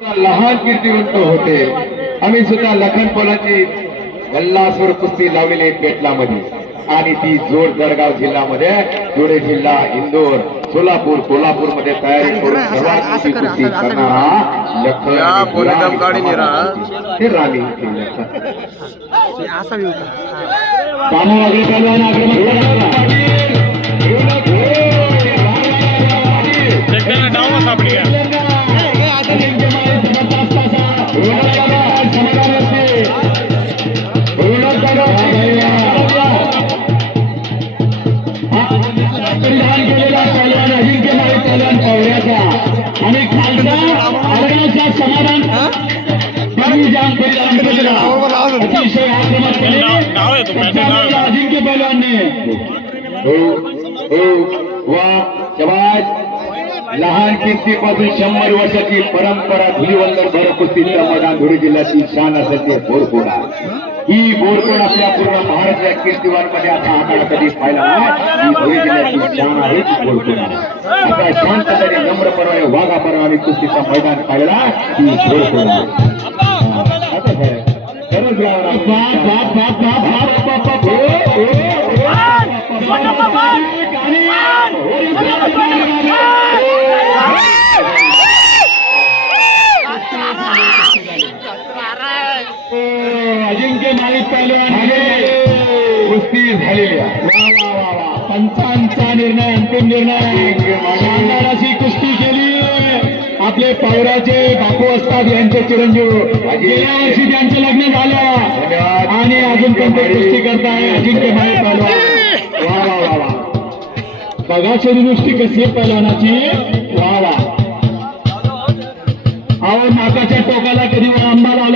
लहान कीर्तिवंत होते. आम्ही सुद्धा लखन पोलाची गल्लासवर कुस्ती लावलेली पेटलामध्ये आणि ती जोड जळगाव जिल्ह्यामध्ये धुळे जिल्हा इंदोर सोलापूर कोल्हापूर मध्ये तयारी करून सर्वात मोठी कुस्ती करणारा लखन हे राणी आणि खालसा आरणाचा समाधान अतिशय आक्रमक अजिंक्य पैलवानने वा शबाज लहान कीर्तीपासून 100 वर्षाची परंपरा धुलीवंदन भर कुस्तीचं मैदान धुळे जिल्ह्याची शान असते बोरकोडा. ही बोरकोड आपल्या पूर्ण महाराष्ट्राच्या कीर्तिवान मध्ये आता आम्हाला कधी पाहिला नाही. ही धुळे जिल्ह्याची शान आहे बोरकोडा. आता शांततेने नम्रपणे वाघाप्रमाणे कुस्तीचं मैदान पाहिला ही बोरकोडा. अजिंक्य माळी पैलवान कुस्ती झालेली पंचांचा निर्णय अंतिम निर्णय शानदार अशी कुस्ती केली. आपले पावराचे बापू असतात यांचे चिरंजीव गेल्या वर्षी त्यांचं लग्न झालं आणि अजून पण ते कुस्ती करताय अजिंक्य माळी पैलवान. वा वा वा वा बघा शरीरदृष्टी कशी आहे पैलवानाची. वा वा अहो नाकाच्या टोकाला कधी आंबा लावला